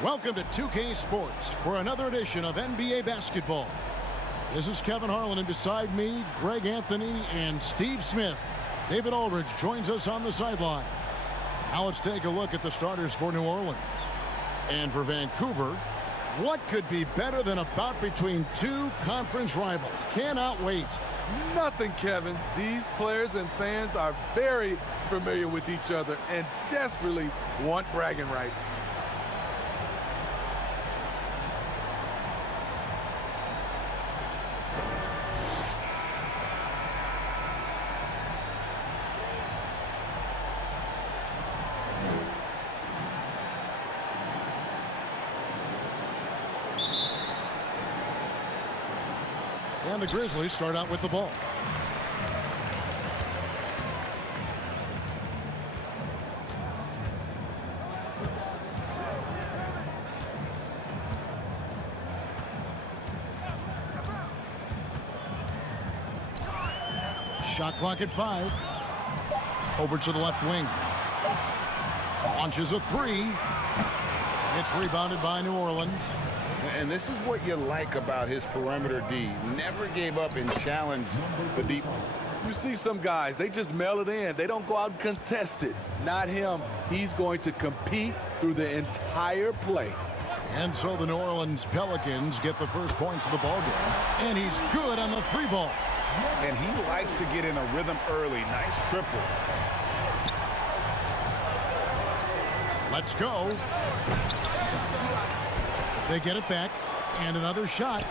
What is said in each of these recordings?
Welcome to 2K Sports for another edition of NBA basketball. This is Kevin Harlan, and beside me, Greg Anthony and Steve Smith. David Aldridge joins us on the sidelines. Now let's take a look at the starters for New Orleans. And for Vancouver, what could be better than a bout between two conference rivals? Cannot wait. Nothing, Kevin. These players and fans are very familiar with each other and desperately want bragging rights. And the Grizzlies start out with the ball. Shot clock at 5. Over to the left wing. Launches a 3. It's rebounded by New Orleans. And this is what you like about his perimeter D. Never gave up and challenged the deep. You see some guys, they just mail it in. They don't go out and contest it. Not him. He's going to compete through the entire play. And so the New Orleans Pelicans get the first points of the ball game. And he's good on the 3-ball. And he likes to get in a rhythm early. Nice triple. Let's go. They get it back, and another shot,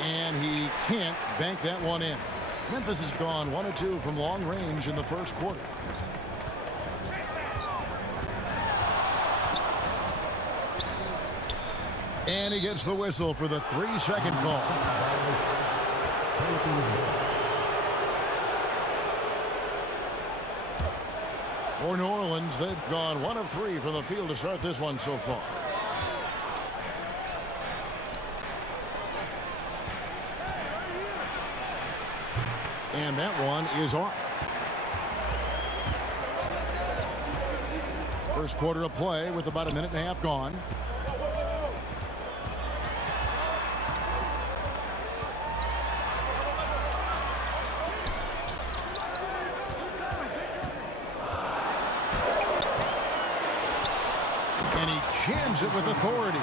and he can't bank that one in. Memphis has gone 1 of 2 from long range in the first quarter. And he gets the whistle for the 3-second call. For New Orleans, they've gone 1 of 3 from the field to start this one so far. And that one is off. First quarter of play with about a minute and a half gone. And he jams it with authority.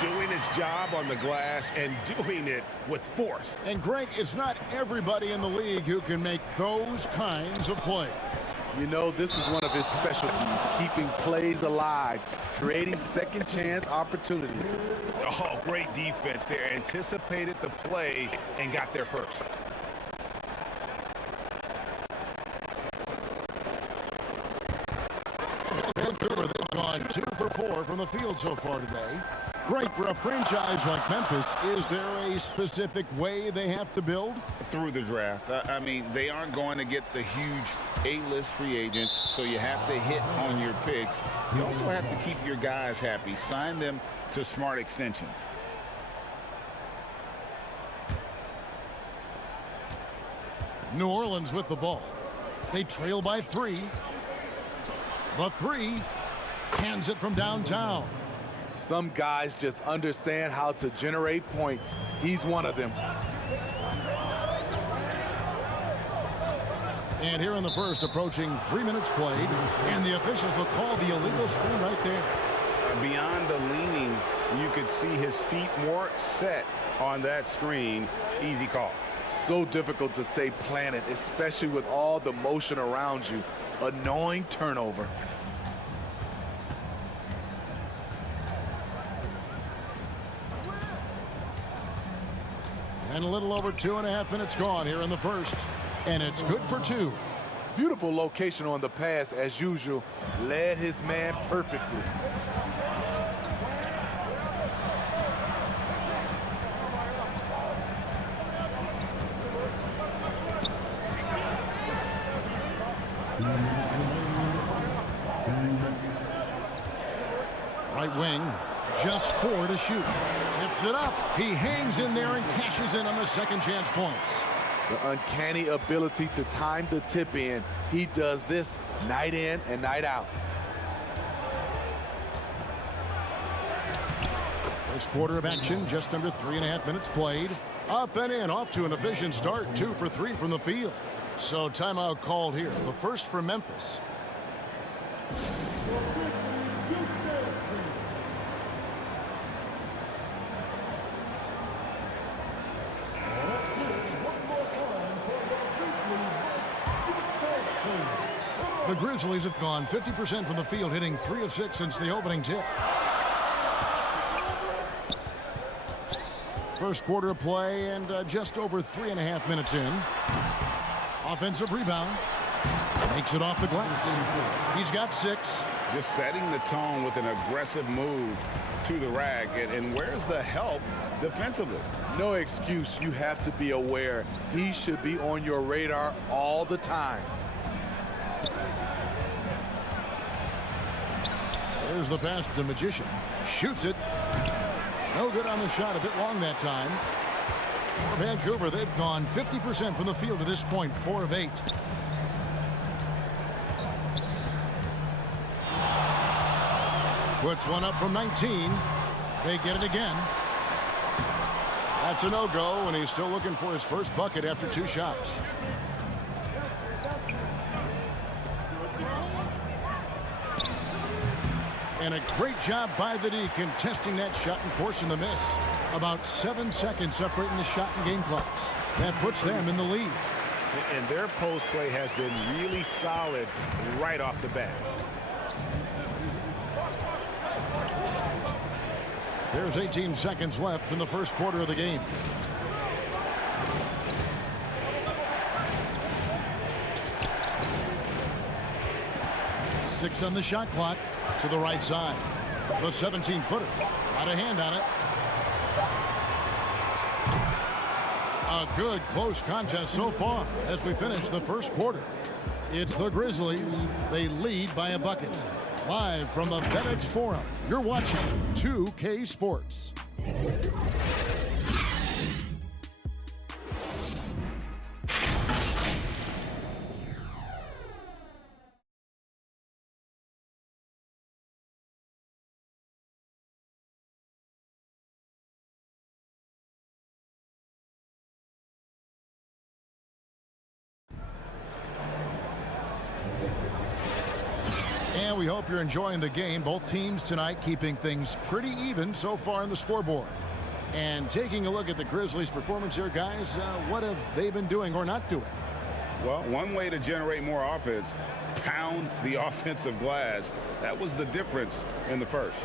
Doing his job on the glass and doing it with force. And Greg, it's not everybody in the league who can make those kinds of plays. You know, this is one of his specialties, keeping plays alive, creating second chance opportunities. Oh, great defense there. Anticipated the play and got there first. Vancouver, they've gone 2 for 4 from the field so far today. Great for a franchise like Memphis. Is there a specific way they have to build? Through the draft. I mean, they aren't going to get the huge A-list free agents, so you have to hit on your picks. You also have to keep your guys happy. Sign them to smart extensions. New Orleans with the ball. They trail by 3. The 3 cans it from downtown. Some guys just understand how to generate points. He's one of them. And here in the first, approaching 3 minutes played, and the officials will call the illegal screen right there. Beyond the leaning, you could see his feet more set on that screen. Easy call. So difficult to stay planted, especially with all the motion around you. Annoying turnover. And a little over 2.5 minutes gone here in the first. And it's good for 2. Beautiful location on the pass as usual. Led his man perfectly. Right wing, just 4 to shoot. Tips it up. He hangs in there and cashes in on the second chance points. The uncanny ability to time the tip in. He does this night in and night out. First quarter of action, just under 3.5 minutes played. Up and in, off to an efficient start, 2 for 3 from the field. So timeout called here, the first for Memphis. The Grizzlies have gone 50% from the field, hitting 3 of 6 since the opening tip. First quarter of play and just over 3.5 minutes in. Offensive rebound. Makes it off the glass. He's got 6. Just setting the tone with an aggressive move to the rack. And where's the help defensively? No excuse. You have to be aware. He should be on your radar all the time. There's the pass to Magician. Shoots it. No good on the shot. A bit long that time. For Vancouver, they've gone 50% from the field to this point. 4 of 8. Puts one up from 19. They get it again. That's a no-go, and he's still looking for his first bucket after 2 shots. And a great job by the D contesting that shot and forcing the miss. About 7 seconds separating the shot and game clocks. That puts them in the lead. And their post play has been really solid right off the bat. There's 18 seconds left in the first quarter of the game. Six on the shot clock. To the right side. The 17-footer. Got a hand on it. A good close contest so far as we finish the first quarter. It's the Grizzlies. They lead by a bucket. Live from the FedEx Forum, you're watching 2K Sports. And we hope you're enjoying the game. Both teams tonight keeping things pretty even so far in the scoreboard. And taking a look at the Grizzlies' performance here, guys, what have they been doing or not doing? Well, one way to generate more offense, pound the offensive glass. That was the difference in the first.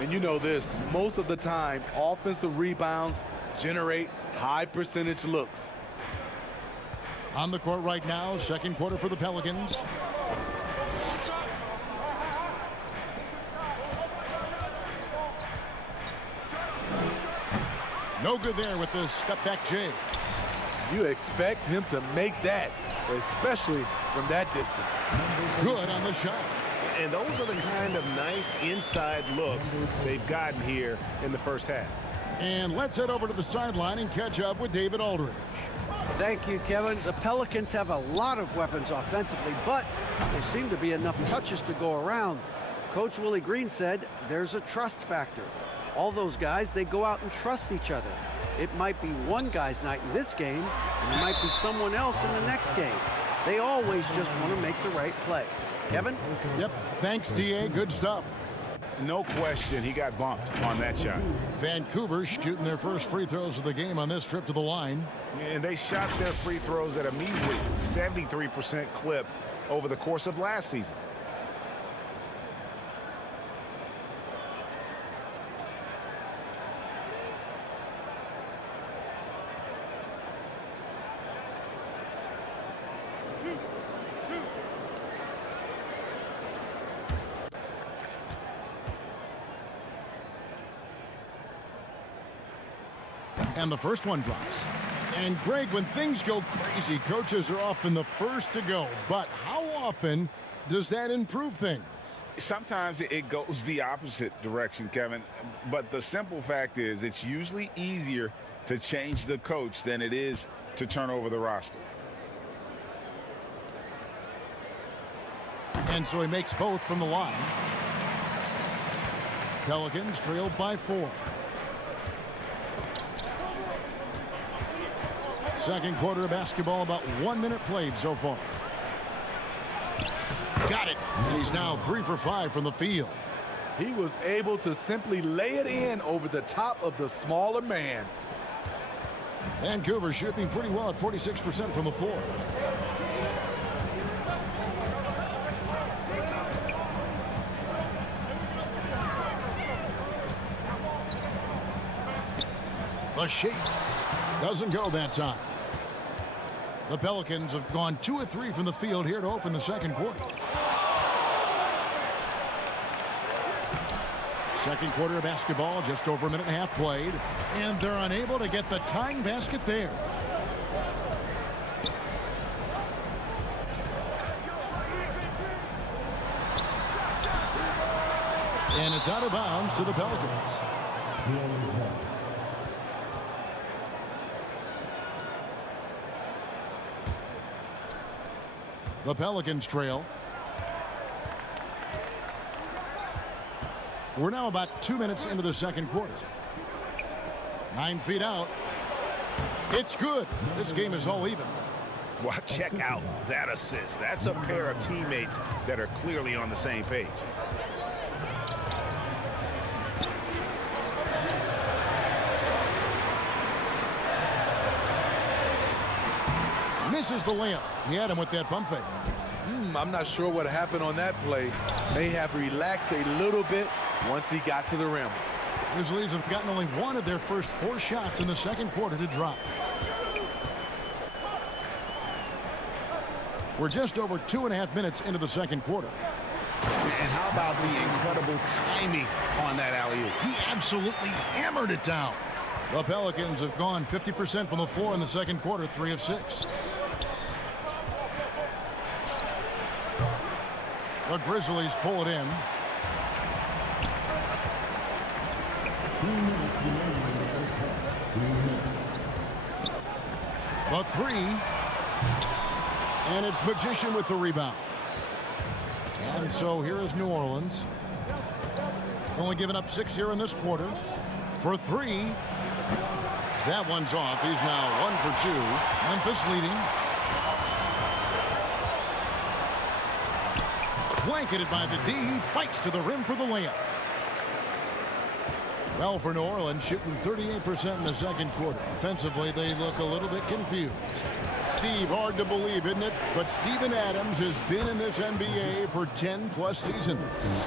And you know this, most of the time, offensive rebounds generate high percentage looks. On the court right now, second quarter for the Pelicans. No good there with the step-back J. You expect him to make that, especially from that distance. Good on the shot. And those are the kind of nice inside looks they've gotten here in the first half. And let's head over to the sideline and catch up with David Aldridge. Thank you, Kevin. The Pelicans have a lot of weapons offensively, but there seem to be enough touches to go around. Coach Willie Green said there's a trust factor. All those guys, they go out and trust each other. It might be one guy's night in this game, and it might be someone else in the next game. They always just want to make the right play. Kevin? Yep. Thanks, D.A. Good stuff. No question, he got bumped on that shot. Vancouver shooting their first free throws of the game on this trip to the line. And they shot their free throws at a measly 73% clip over the course of last season. And the first one drops. And Greg, when things go crazy, coaches are often the first to go. But how often does that improve things? Sometimes it goes the opposite direction, Kevin. But the simple fact is it's usually easier to change the coach than it is to turn over the roster. And so he makes both from the line. Pelicans trailed by 4. Second quarter of basketball, about 1 minute played so far. Got it. And he's now 3 for 5 from the field. He was able to simply lay it in over the top of the smaller man. Vancouver shooting pretty well at 46% from the floor. The shake doesn't go that time. The Pelicans have gone 2 of 3 from the field here to open the second quarter. Second quarter of basketball, just over a minute and a half played, and they're unable to get the tying basket there. And it's out of bounds to the Pelicans. The Pelicans trail. We're now about 2 minutes into the second quarter. 9 feet out. It's good. This game is all even. Well, check out that assist. That's a pair of teammates that are clearly on the same page. Misses the layup. He had him with that pump fake. I'm not sure what happened on that play. May have relaxed a little bit once he got to the rim. Grizzlies have gotten only 1 of their first 4 shots in the second quarter to drop. We're just over 2.5 minutes into the second quarter. And how about the incredible timing on that alley-oop? He absolutely hammered it down. The Pelicans have gone 50% from the floor in the second quarter, 3 of 6. The Grizzlies pull it in. The 3. And it's Magician with the rebound. And so here is New Orleans. Only giving up 6 here in this quarter. For 3. That one's off. He's now 1 for 2. Memphis leading. Blanketed by the D. He fights to the rim for the layup. Well, for New Orleans, shooting 38% in the second quarter. Offensively, they look a little bit confused. Steve, hard to believe, isn't it? But Steven Adams has been in this NBA for 10-plus seasons.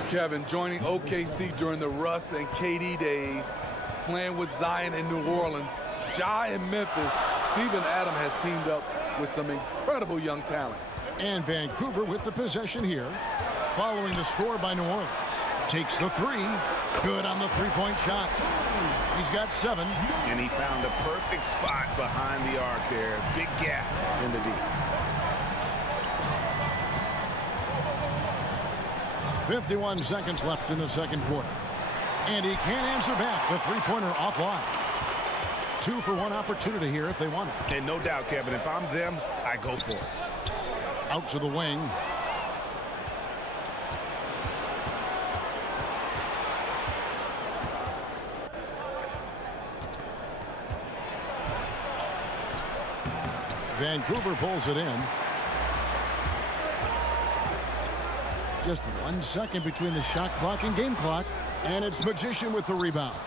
Kevin, joining OKC during the Russ and KD days, playing with Zion in New Orleans, Ja in Memphis, Steven Adams has teamed up with some incredible young talent. And Vancouver with the possession here, following the score by New Orleans. Takes the 3. Good on the three-point shot. He's got 7. And he found the perfect spot behind the arc there. Big gap in the D. 51 seconds left in the second quarter. And he can't answer back. The three-pointer offline. 2 for 1 opportunity here if they want it. And no doubt, Kevin, if I'm them, I go for it. Out to the wing. Vancouver pulls it in. Just 1 second between the shot clock and game clock. And it's Magician with the rebound.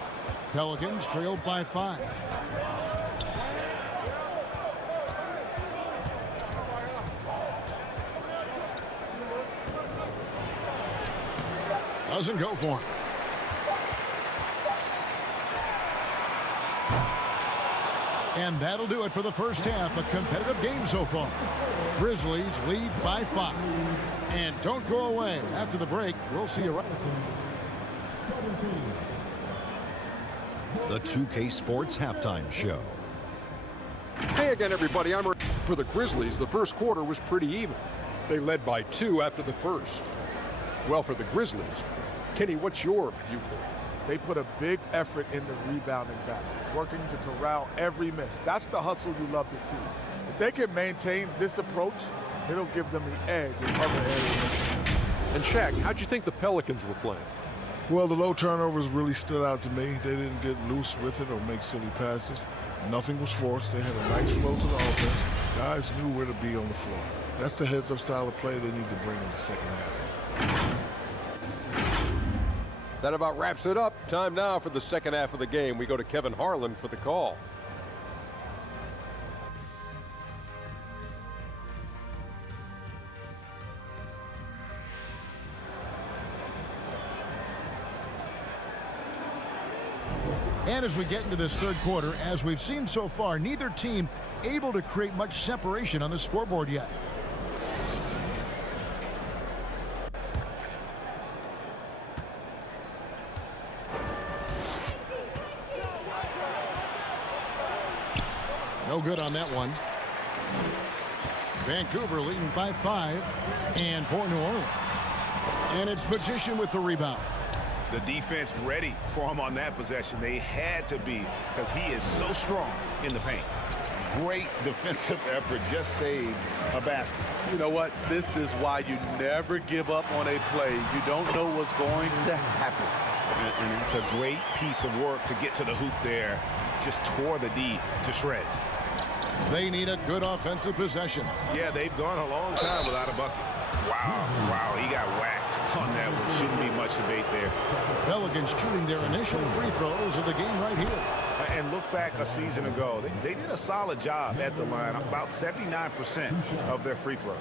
Pelicans trailed by 5. Doesn't go for him. And that'll do it for the first half. A competitive game so far. Grizzlies lead by 5. And don't go away. After the break, we'll see you right. The 2K Sports Halftime Show. Hey again, everybody. I'm for the Grizzlies. The first quarter was pretty even. They led by 2 after the first. Well, for the Grizzlies, Kenny, what's your viewpoint? They put a big effort in the rebounding battle, working to corral every miss. That's the hustle you love to see. If they can maintain this approach, it'll give them the edge in other areas. And Shaq, how'd you think the Pelicans were playing? Well, the low turnovers really stood out to me. They didn't get loose with it or make silly passes. Nothing was forced. They had a nice flow to the offense. Guys knew where to be on the floor. That's the heads-up style of play they need to bring in the second half. That about wraps it up. Time now for the second half of the game. We go to Kevin Harlan for the call. And as we get into this third quarter, as we've seen so far, neither team able to create much separation on the scoreboard yet. No good on that one. Vancouver leading by 5, and for New Orleans. And it's Magician with the rebound. The defense ready for him on that possession. They had to be, because he is so strong in the paint. Great defensive effort, just saved a basket. You know what? This is why you never give up on a play. You don't know what's going to happen. And it's a great piece of work to get to the hoop there. Just tore the D to shreds. They need a good offensive possession. Yeah, they've gone a long time without a bucket. Wow, he got whacked on that one. Shouldn't be much debate there. Pelicans shooting their initial free throws of the game right here. And look back a season ago. They did a solid job at the line, about 79% of their free throws.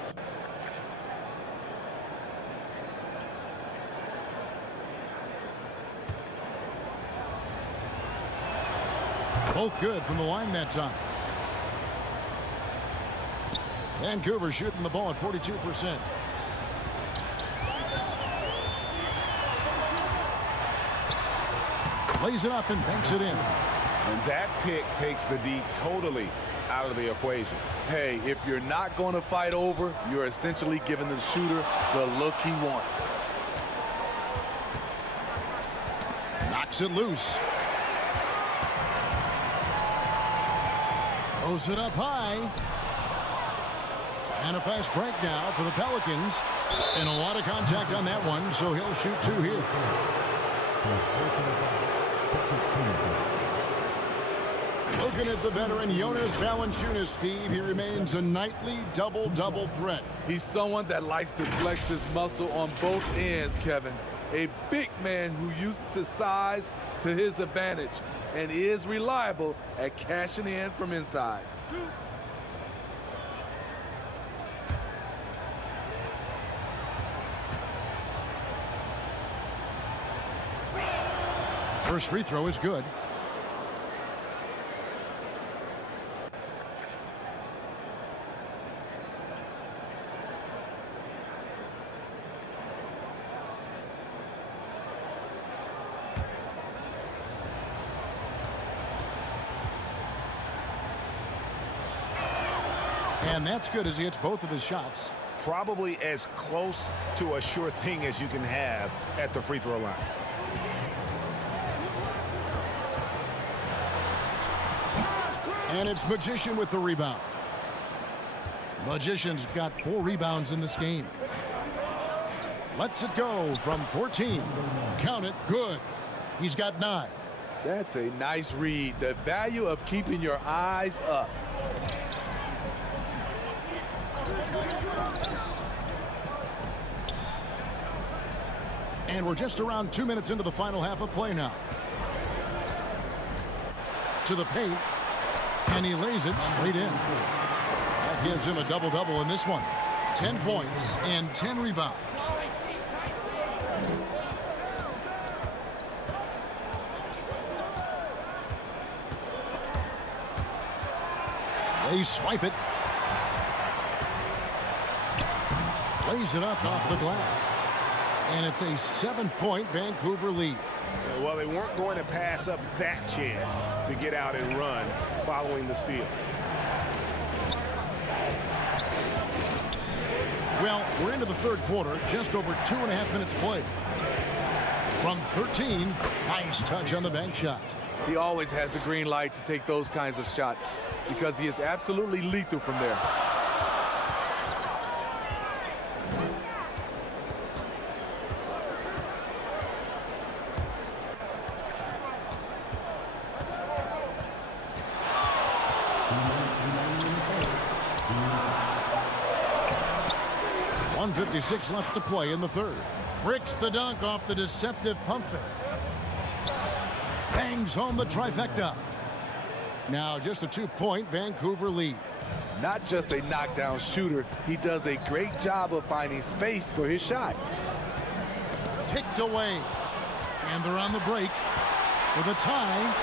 Both good from the line that time. Vancouver shooting the ball at 42%. Lays it up and banks it in. And that pick takes the D totally out of the equation. Hey, if you're not going to fight over, you're essentially giving the shooter the look he wants. Knocks it loose. Throws it up high. And a fast break now for the Pelicans. And a lot of contact on that one, so he'll shoot 2 here. Looking at the veteran Jonas Valanciunas, Steve, he remains a nightly double-double threat. He's someone that likes to flex his muscle on both ends, Kevin. A big man who uses his size to his advantage and is reliable at cashing in from inside. First free throw is good. And that's good as he hits both of his shots. Probably as close to a sure thing as you can have at the free throw line. And it's Magician with the rebound. Magician's got 4 rebounds in this game. Lets it go from 14. Count it, good. He's got 9. That's a nice read. The value of keeping your eyes up. And we're just around 2 minutes into the final half of play now. To the paint. And he lays it straight in. That gives him a double-double in this one. 10 points and 10 rebounds. They swipe it. Plays it up off the glass. And it's a 7-point Vancouver lead. Well, they weren't going to pass up that chance to get out and run following the steal. Well, we're into the third quarter, just over 2.5 minutes played. From 13, nice touch on the bank shot. He always has the green light to take those kinds of shots because he is absolutely lethal from there. 1:56 left to play in the third. Bricks the dunk off the deceptive pump fake. Bangs home the trifecta. Now just a 2-point Vancouver lead. Not just a knockdown shooter, he does a great job of finding space for his shot. Picked away. And they're on the break for the tie.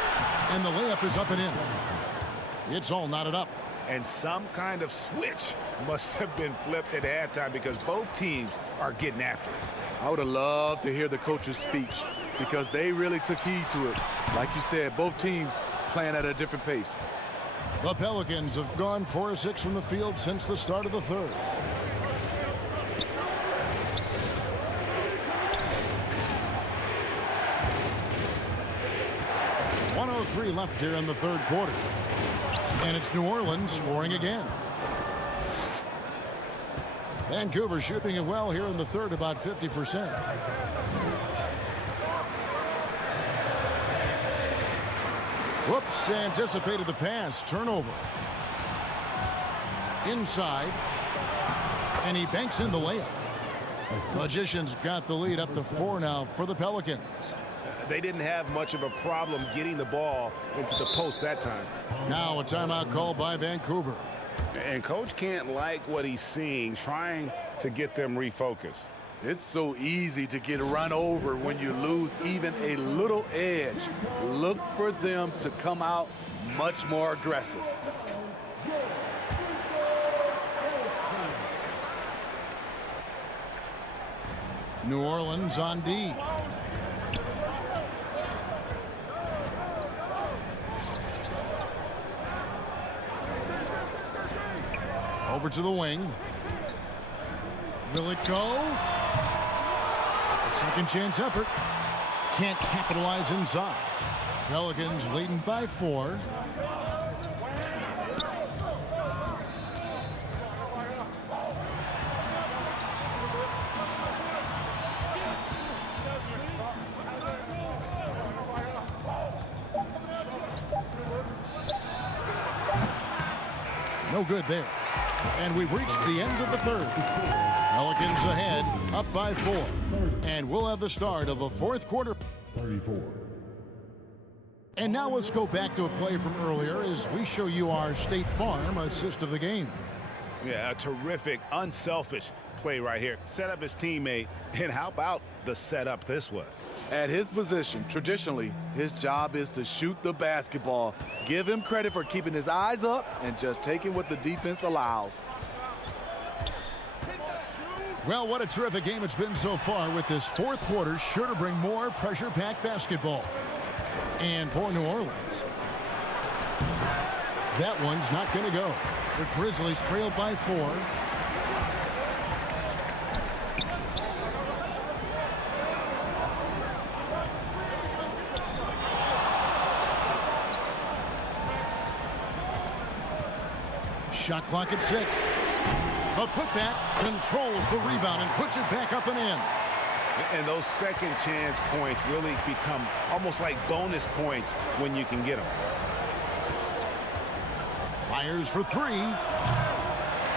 And the layup is up and in. It's all knotted up. And some kind of switch must have been flipped at halftime because both teams are getting after it. I would have loved to hear the coach's speech because they really took heed to it. Like you said, both teams playing at a different pace. The Pelicans have gone 4 of 6 from the field since the start of the third. .103 left here in the third quarter. And it's New Orleans scoring again. Vancouver shooting it well here in the third, about 50%. Whoops, anticipated the pass. Turnover. Inside. And he banks in the layup. Magicians got the lead up to 4 now for the Pelicans. They didn't have much of a problem getting the ball into the post that time. Now a timeout called by Vancouver. And coach can't like what he's seeing, trying to get them refocused. It's so easy to get run over when you lose even a little edge. Look for them to come out much more aggressive. New Orleans on D. Over to the wing. Will it go? A second chance effort. Can't capitalize inside. Pelicans leading by 4. No good there. And we've reached the end of the third. Pelicans ahead, up by 4. And we'll have the start of the fourth quarter. 34. And now let's go back to a play from earlier as we show you our State Farm assist of the game. Yeah, a terrific, unselfish play right here. Set up his teammate, and how about the setup this was? At his position, traditionally, his job is to shoot the basketball. Give him credit for keeping his eyes up and just taking what the defense allows. Well, what a terrific game it's been so far, with this fourth quarter sure to bring more pressure-packed basketball. And for New Orleans, that one's not going to go. The Grizzlies trailed by 4. Shot clock at 6. The putback controls the rebound and puts it back up and in. And those second chance points really become almost like bonus points when you can get them. Fires for 3.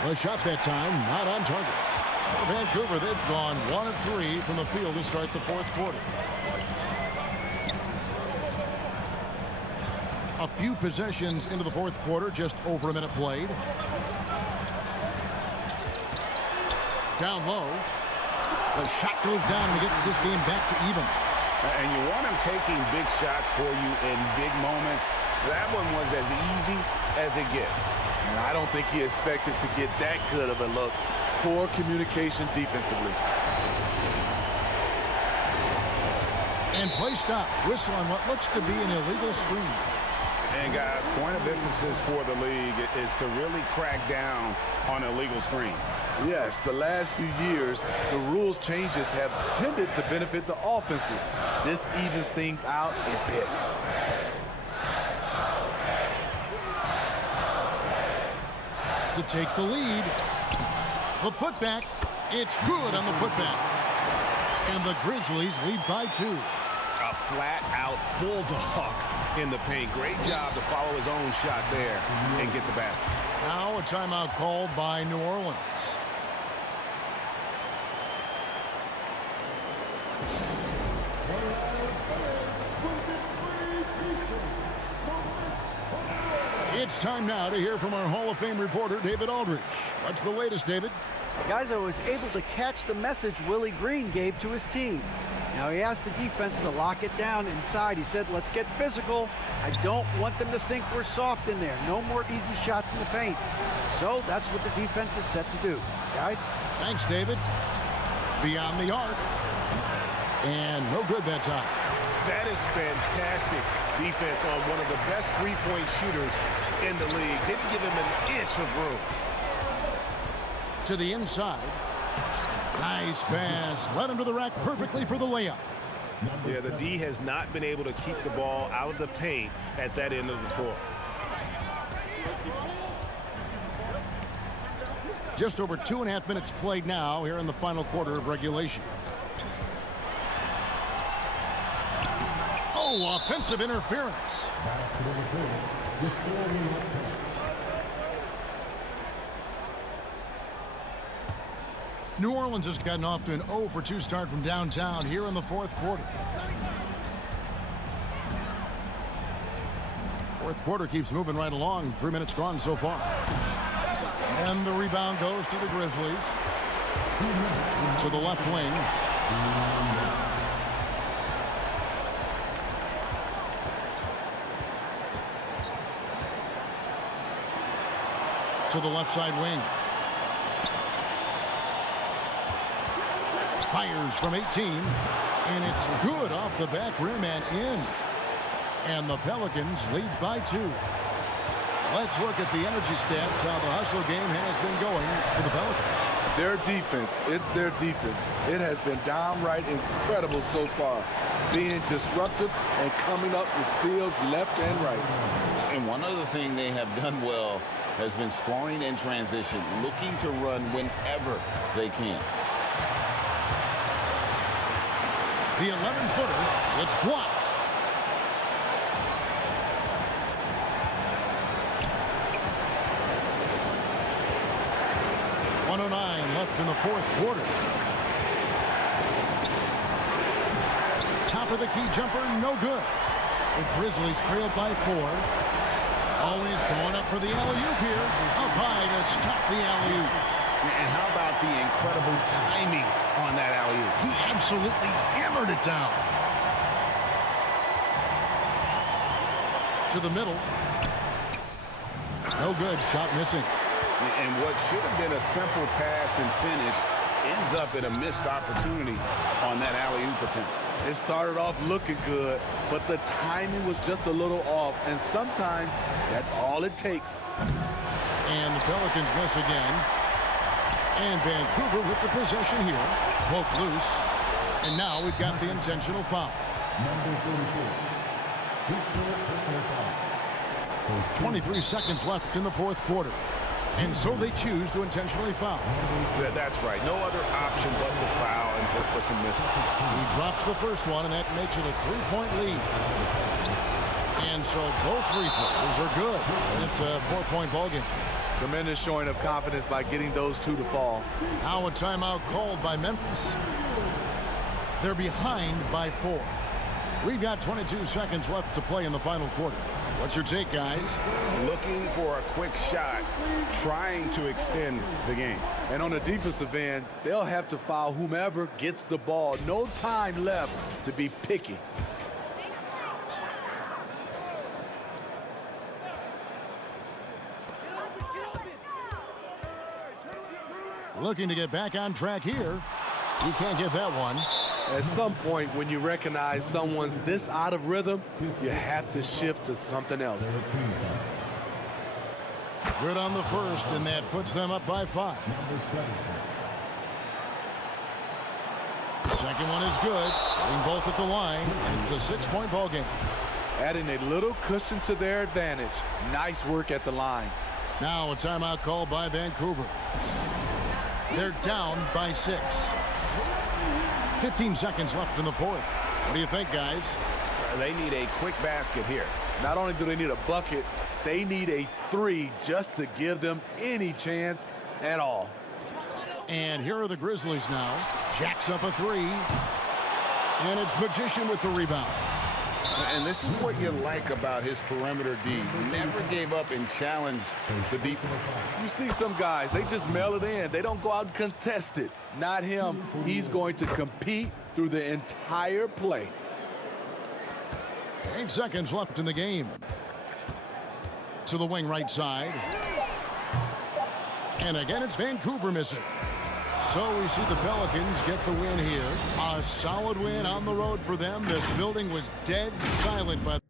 The shot that time not on target. For Vancouver, they've gone 1 of 3 from the field to start the fourth quarter. A few possessions into the fourth quarter, just over a minute played. Down low. The shot goes down and gets this game back to even. And you want him taking big shots for you in big moments. That one was as easy as it gets. And I don't think he expected to get that good of a look. Poor communication defensively. And play stops. Whistle on what looks to be an illegal screen. And guys, point of emphasis for the league is to really crack down on illegal screens. Yes, the last few years, the rules changes have tended to benefit the offenses. This evens things out a bit. To take the lead. The putback. It's good on the putback. And the Grizzlies lead by 2. A flat-out bulldog in the paint. Great job to follow his own shot there and get the basket. Now a timeout called by New Orleans. It's time now to hear from our Hall of Fame reporter, David Aldridge. What's the latest, David? Guys, I was able to catch the message Willie Green gave to his team. Now, he asked the defense to lock it down inside. He said, let's get physical. I don't want them to think we're soft in there. No more easy shots in the paint. So that's what the defense is set to do. Guys? Thanks, David. Beyond the arc. And no good that time. That is fantastic defense on one of the best three-point shooters in the league. Didn't give him an inch of room. To the inside. Nice pass. Led him to the rack perfectly for the layup. Yeah, the D has not been able to keep the ball out of the paint at that end of the floor. Just over 2.5 minutes played now here in the final quarter of regulation. Oh, offensive interference. New Orleans has gotten off to an 0 for 2 start from downtown here in the fourth quarter. Fourth quarter keeps moving right along. 3 minutes gone so far. And the rebound goes to the Grizzlies. To the left wing. To the left side wing. Fires from 18, and it's good off the back rim and in. And the Pelicans lead by 2. Let's look at the energy stats, how the hustle game has been going for the Pelicans. Their defense, it's their defense. It has been downright incredible so far, being disruptive and coming up with steals left and right. And one other thing they have done well has been scoring in transition, looking to run whenever they can. The 11-footer, it's blocked. .109 left in the fourth quarter. Top of the key jumper, no good. The Grizzlies trailed by 4. Always going up for the alley-oop here. Up high to stuff the alley-oop. And how about the incredible timing on that alley-oop? He absolutely hammered it down. To the middle. No good. Shot missing. And what should have been a simple pass and finish ends up in a missed opportunity on that alley-oop attempt. It started off looking good, but the timing was just a little off, and sometimes that's all it takes. And the Pelicans miss again. And Vancouver with the possession here. Poke loose. And now we've got the intentional foul. Number 44. 23 seconds left in the fourth quarter. And so they choose to intentionally foul. That's right. No other option but to foul and hope for some misses. He drops the first one, and that makes it a 3-point lead. And so both free throws are good. And it's a 4-point ball game. Tremendous showing of confidence by getting those 2 to fall. Now a timeout called by Memphis. They're behind by 4. We've got 22 seconds left to play in the final quarter. What's your take, guys? Looking for a quick shot, trying to extend the game. And on the defensive end, they'll have to foul whomever gets the ball. No time left to be picky. Looking to get back on track here. You can't get that one. At some point, when you recognize someone's this out of rhythm, you have to shift to something else. Good on the first, and that puts them up by 5. Second one is good. Getting both at the line, and it's a 6-point ball game. Adding a little cushion to their advantage. Nice work at the line. Now a timeout called by Vancouver. They're down by 6. 15 seconds left in the fourth. What do you think, guys? They need a quick basket here. Not only do they need a bucket, they need a 3 just to give them any chance at all. And here are the Grizzlies now. Jacks up a 3. And it's Magician with the rebound. And this is what you like about his perimeter D. Never gave up and challenged the defense. You see some guys, they just mail it in. They don't go out and contest it. Not him. He's going to compete through the entire play. 8 seconds left in the game. To the wing right side. And again, it's Vancouver missing. So we see the Pelicans get the win here. A solid win on the road for them. This building was dead silent, but